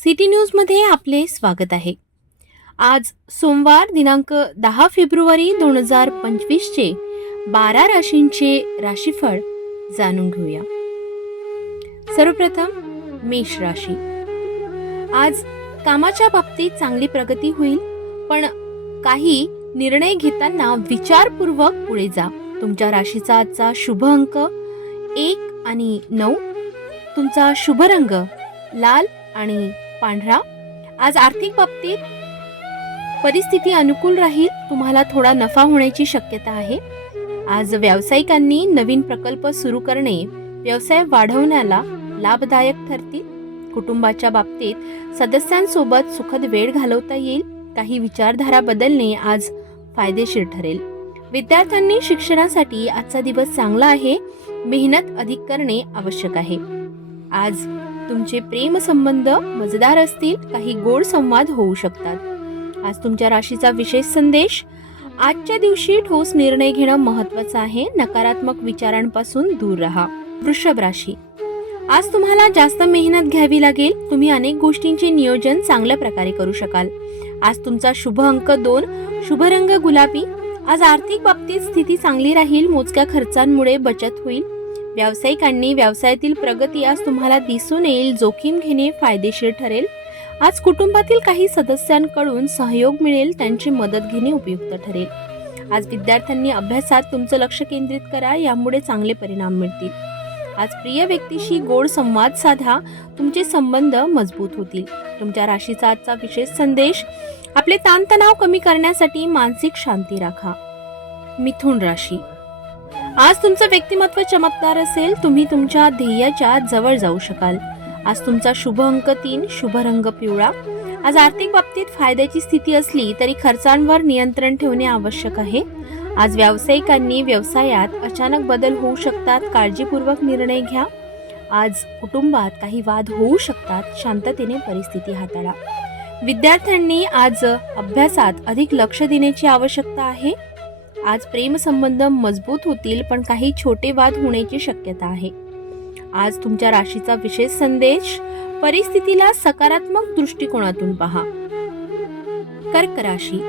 City न्यूजमध्ये आपले स्वागत आहे. आज सोमवार दिनांक 10 फेब्रुवारी 2025 चे 12 राशींचे राशीफळ जाणून घेऊया. सर्वप्रथम मेष राशी. आज कामाच्या बाबतीत चांगली प्रगती होईल, पण काही निर्णय घेताना विचारपूर्वक पुढे जा. तुमच्या राशीचा आजचा शुभ अंक 1 आणि 9. तुमचा शुभ रंग लाल आणि पांढरा. आज आर्थिक बाबतीत परिस्थिती अनुकूल राहील. तुम्हाला थोडा नफा होण्याची शक्यता आहे. आज व्यावसायिकांनी नवीन प्रकल्प सुरू करणे व्यवसाय वाढवण्याला लाभदायक ठरतील. कुटुंबाच्या बाबतीत सदस्यांसोबत सुखद वेळ घालवता येईल. काही विचारधारा बदलणे आज फायदेशीर ठरेल. विद्यार्थ्यांनी शिक्षणासाठी आजचा दिवस चांगला आहे. मेहनत अधिक करणे आवश्यक आहे. आज तुमचे प्रेम संबंध मजेदार असतील. काही गोड संवाद होऊ शकतात. आज तुमच्या राशीचा विशेष संदेश. आजच्या दिवशी ठोस निर्णय घेणं महत्त्वाचं आहे. नकारात्मक विचारांपासून दूर राहा. वृषभ राशी. आज तुम्हाला जास्त मेहनत घ्यावी लागेल. तुम्ही अनेक गोष्टींचे नियोजन चांगल्या प्रकारे करू शकाल. आज तुमचा शुभ अंक 2. शुभ रंग गुलाबी. आज आर्थिक बाबतीत स्थिती चांगली राहील. मोजक्या खर्चांमुळे बचत होईल. व्यावसायिकांनी व्यवसायातील प्रगती आज तुम्हाला दिसून येईल. जोखीम घेणे फायदेशीर ठरेल. आज कुटुंबातील काही सदस्यांकडून सहयोग मिळेल. त्यांची मदत घेणे उपयुक्त ठरेल. आज विद्यार्थ्यांनी अभ्यासात तुमचं लक्ष केंद्रित करा. यामुळे चांगले परिणाम मिळतील. आज प्रिय व्यक्तीशी गोड संवाद साधा. तुमचे संबंध मजबूत होतील. तुमच्या राशीचा आजचा विशेष संदेश. आपले ताणतणाव कमी करण्यासाठी मानसिक शांती राखा. मिथुन राशी. आज तुमचं व्यक्तिमत्व चमकदार असेल. तुम्ही तुमच्या ध्येयाच्या जवळ जाऊ शकाल. आज तुमचा शुभ अंक 3. शुभ रंग पिवळा. आज आर्थिक बाबतीत फायद्याची स्थिती असली तरी खर्चांवर नियंत्रण ठेवणे आवश्यक आहे. आज व्यावसायिकांनी व्यवसायात अचानक बदल होऊ शकतात. काळजीपूर्वक निर्णय घ्या. आज कुटुंबात काही वाद होऊ शकतात. शांततेने परिस्थिती हाताळा. विद्यार्थ्यांनी आज अभ्यासात अधिक लक्ष देण्याची आवश्यकता आहे. आज प्रेम संबंध मजबूत होतील, पण काही छोटे वाद होण्याची शक्यता आहे. आज तुमच्या राशीचा विशेष संदेश. परिस्थितीला सकारात्मक दृष्टिकोनातून पहा. कर्क राशी.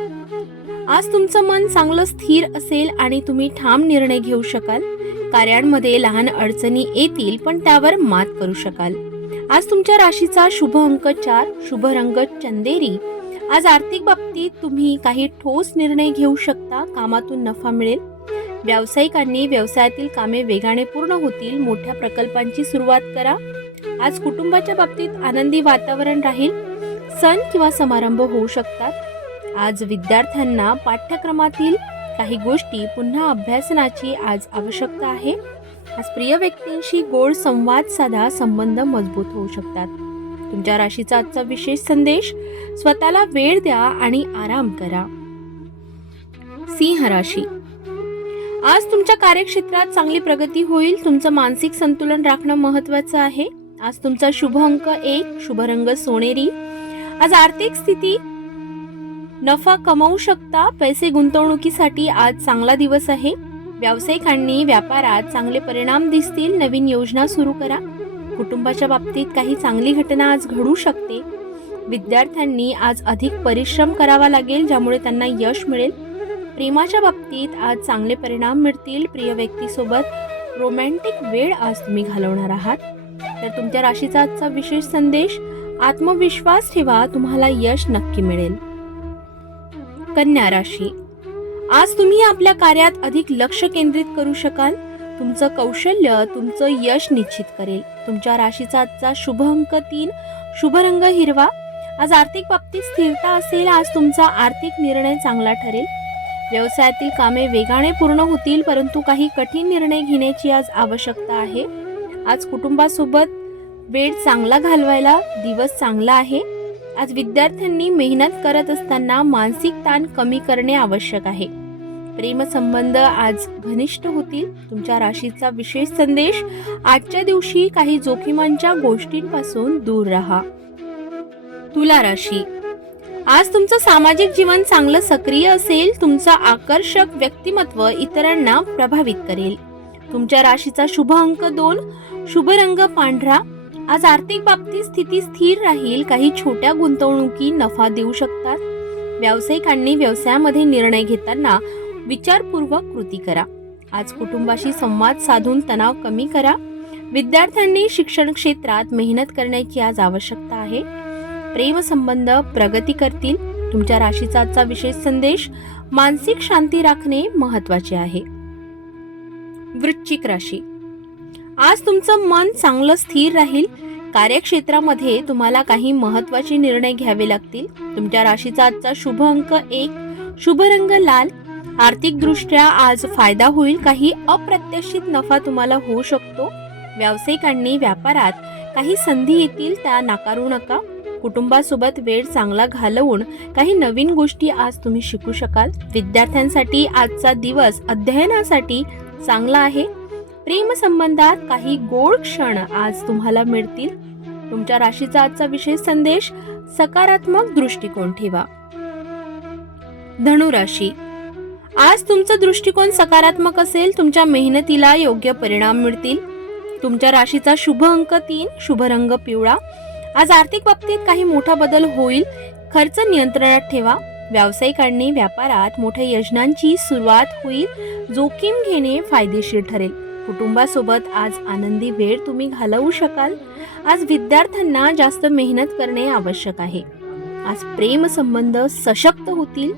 आज तुमचं मन चांगलं स्थिर असेल आणि तुम्ही ठाम निर्णय घेऊ शकाल. कार्यांमध्ये लहान अडचणी येतील, पण त्यावर मात करू शकाल. आज तुमच्या राशीचा शुभ अंक 4. शुभ रंग चंदेरी. आज आर्थिक बाबतीत तुम्ही काही ठोस निर्णय घेऊ शकता. कामातून नफा मिळेल. व्यावसायिकांनी व्यवसायातील कामे वेगाने पूर्ण होतील. मोठ्या प्रकल्पांची सुरुवात करा. आज कुटुंबाच्या बाबतीत आनंदी वातावरण राहील. सण किंवा समारंभ होऊ शकतात. आज विद्यार्थ्यांना पाठ्यक्रमातील काही गोष्टी पुन्हा अभ्यासनाची आज आवश्यकता आहे. आज प्रिय व्यक्तींशी गोड संवाद साधा. संबंध मजबूत होऊ शकतात. तुमच्या राशीचा आजचा विशेष संदेश. स्वतःला वेळ द्या आणि आराम करा. सिंह राशी. आज तुमच्या कार्यक्षेत्रात चांगली प्रगती होईल. तुमचं मानसिक संतुलन राखणं महत्त्वाचं आहे. आज तुमचा शुभ अंक 1. शुभ रंग सोनेरी. आज आर्थिक स्थिती नफा कमवू शकता. पैसे गुंतवणुकीसाठी आज चांगला दिवस आहे. व्यावसायिकांनी व्यापारात चांगले परिणाम दिसतील. नवीन योजना सुरू करा. कुटुंबाच्या बाबतीत काही चांगली घटना आज घडू शकते. विद्यार्थ्यांनी आज अधिक परिश्रम करावा लागेल, ज्यामुळे त्यांना यश मिळेल. प्रेमाच्या बाबतीत आज चांगले परिणाम मिळतील. प्रिय व्यक्तीसोबत रोमॅन्टिक वेळ आज तुम्ही घालवणार आहात. तर तुमच्या राशीचा आजचा विशेष संदेश. आत्मविश्वास ठेवा. तुम्हाला यश नक्की मिळेल. कन्या राशी. आज तुम्ही आपल्या कार्यात अधिक लक्ष केंद्रित करू शकाल. तुमचं कौशल्य तुमचं यश निश्चित करेल. तुमच्या राशीचा आजचा शुभ अंक 3. शुभ रंग हिरवा. आज आर्थिक बाबतीत स्थिरता असेल. आज तुमचा आर्थिक निर्णय चांगला ठरेल. व्यवसायातील कामे वेगाने पूर्ण होतील, परंतु काही कठीण निर्णय घेण्याची आज आवश्यकता आहे. आज कुटुंबासोबत वेळ चांगला घालवायला दिवस चांगला आहे. आज विद्यार्थ्यांनी मेहनत करत असताना मानसिक ताण कमी करणे आवश्यक आहे. प्रेमसंबंध आज घनिष्ठ होतील. तुमच्या राशीचा विशेष संदेश. आजच्या दिवशी काही जोखीमांच्या गोष्टींपासून दूर राहा. तुला राशी. आज तुमचं सामाजिक जीवन चांगलं सक्रिय असेल. तुमचं आकर्षक व्यक्तिमत्व इतरांना प्रभावित करेल. तुमच्या राशीचा शुभ अंक 2. शुभ रंग पांढरा. आज आर्थिक बाबतीत स्थिती स्थिर राहील. काही छोट्या गुंतवणुकी नफा देऊ शकतात. व्यावसायिकांनी व्यवसायामध्ये निर्णय घेताना विचारपूर्वक कृती करा. आज कुटुंबाशी संवाद साधून तणाव कमी करा. विद्यार्थ्यांनी शिक्षण क्षेत्रात मेहनत करण्याची आज आवश्यकता आहे. प्रेमसंबंध प्रगती करतील. तुमच्या राशीचा आजचा विशेष संदेश: मानसिक शांती राखणे महत्त्वाचे आहे. वृश्चिक राशी, आज तुमचं मन चांगलं स्थिर राहील. कार्यक्षेत्रामध्ये तुम्हाला काही महत्त्वाचे निर्णय घ्यावे लागतील. तुमच्या राशीचा आजचा शुभ अंक 1, शुभ रंग लाल. आर्थिक दृष्ट्या आज फायदा होईल. काही अप्रत्याशित नफा तुम्हाला होऊ शकतो. व्यावसायिकांनी व्यापारात काही संधी येतील, त्या नाकारू नका. कुटुंबासोबत वेळ चांगला घालवून काही नवीन गोष्टी आज तुम्ही शिकू शकाल. विद्यार्थ्यांसाठी आजचा दिवस अध्ययनासाठी चांगला आहे. प्रेम संबंधात काही गोड क्षण आज तुम्हाला मिळतील. तुमच्या राशीचा आजचा विशेष संदेश: सकारात्मक दृष्टिकोन ठेवा. धनु राशी, आज तुमचा दृष्टिकोन सकारात्मक असेल. तुमच्या मेहनतीला योग्य परिणाम मिळतील. तुमच्या राशीचा शुभ अंक 3, शुभ रंग पिवळा. आज आर्थिक बाबतीत काही मोठा बदल होईल. खर्च नियंत्रणात ठेवा. व्यावसायिकांनी व्यापारात मोठ्या योजनांची सुरुवात होईल. जोखीम घेणे फायदेशीर ठरेल. कुटुंबासोबत आज आनंदी वेळ तुम्ही घालवू शकाल. आज विद्यार्थ्यांना जास्त मेहनत करणे आवश्यक आहे. आज प्रेम संबंध सशक्त होतील.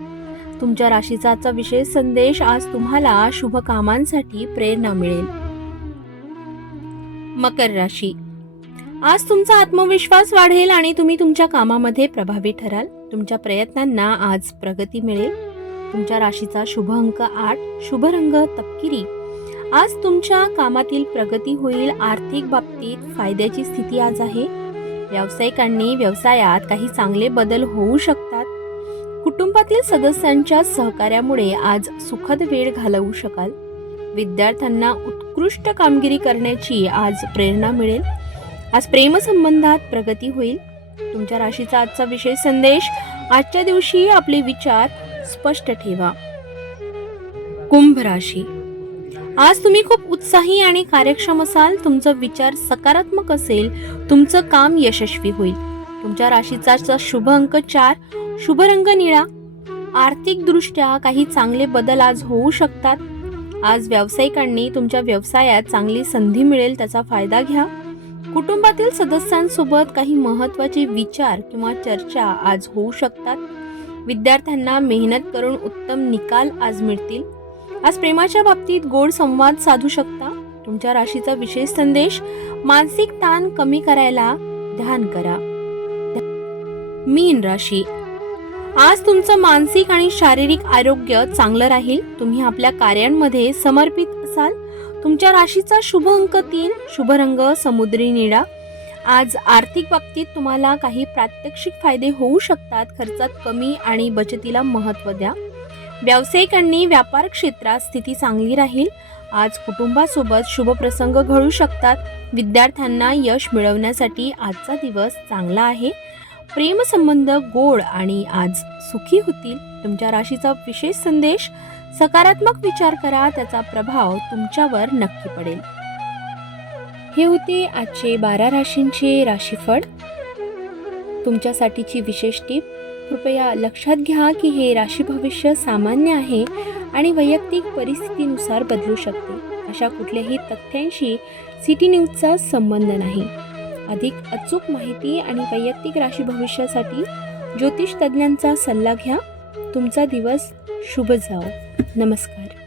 तुमच्या राशीचा आजचा विशेष संदेश: आज तुम्हाला शुभ कामांसाठी प्रेरणा मिळेल. मकर राशी, आज तुमचा आत्मविश्वास वाढेल आणि तुम्ही तुमच्या कामामध्ये प्रभावी ठराल. तुमच्या प्रयत्नांना आज प्रगती मिळेल. तुमच्या राशीचा शुभ अंक 8, शुभ रंग तपकिरी. आज तुमच्या कामातील प्रगती होईल. आर्थिक बाबतीत फायद्याची स्थिती आज आहे. व्यावसायिकांनी व्यवसायात काही चांगले बदल होऊ शकतात. कुटुंबातील सदस्यांच्या सहकार्यामुळे आज सुखद वेळ घालवू शकाल. विद्यार्थ्यांना उत्कृष्ट कामगिरी करण्याची आज प्रेरणा मिळेल. आज प्रेमसंबंधात प्रगती होईल. तुमच्या राशीचा आजचा विशेष संदेश: आजच्या दिवशी आपले विचार स्पष्ट ठेवा. कुंभ राशी, आज तुम्ही खूप उत्साही आणि कार्यक्षम असाल. तुमचा विचार सकारात्मक असेल. तुमचं काम यशस्वी होईल. तुमच्या राशीचा शुभ अंक 4, शुभ रंग निळा. आर्थिक दृष्ट्या काही चांगले बदल आज होऊ शकतात. आज व्यावसायिकांनी तुमच्या व्यवसायात चांगली संधी मिळेल, त्याचा फायदा घ्या. कुटुंबातील सदस्यांसोबत काही महत्त्वाचे विचार किंवा चर्चा आज होऊ शकतात. विद्यार्थ्यांना मेहनत करून उत्तम निकाल आज मिळतील. आज प्रेमाच्या बाबतीत गोड संवाद साधू शकता. तुमच्या राशीचा विशेष संदेश: मानसिक ताण कमी करायला ध्यान करा. मीन राशी, आज तुमचं मानसिक आणि शारीरिक आरोग्य चांगलं राहील. तुम्ही आपल्या कार्यांमध्ये समर्पित असाल. तुमच्या राशीचा शुभ अंक 3, शुभ रंग समुद्री निळा. आज आर्थिक बाबतीत तुम्हाला काही प्रात्यक्षिक फायदे होऊ शकतात. खर्चात कमी आणि बचतीला महत्त्व द्या. व्यावसायिकांनी व्यापार क्षेत्रात स्थिती चांगली राहील. आज कुटुंबासोबत शुभ प्रसंग घडू शकतात. विद्यार्थ्यांना यश मिळवण्यासाठी आजचा दिवस चांगला आहे. प्रेमसंबंध गोड आणि आज सुखी होतील. तुमच्या राशीचा विशेष संदेश: सकारात्मक विचार करा, त्याचा प्रभाव तुमच्यावर नक्की पडेल. हे होते आजचे 12 राशींचे राशीफळ. तुमच्यासाठीची विशेष टीप: कृपया लक्षात घ्या की हे राशी भविष्य सामान्य आहे आणि वैयक्तिक परिस्थितीनुसार बदलू शकते. अशा कुठल्याही तथ्यांशी सिटी न्यूजचा संबंध नाही. अधिक अचूक माहिती आणि वैयक्तिक राशी भविष्यासाठी ज्योतिष तज्ज्ञांचा सल्ला घ्या. तुमचा दिवस शुभ जाओ. नमस्कार.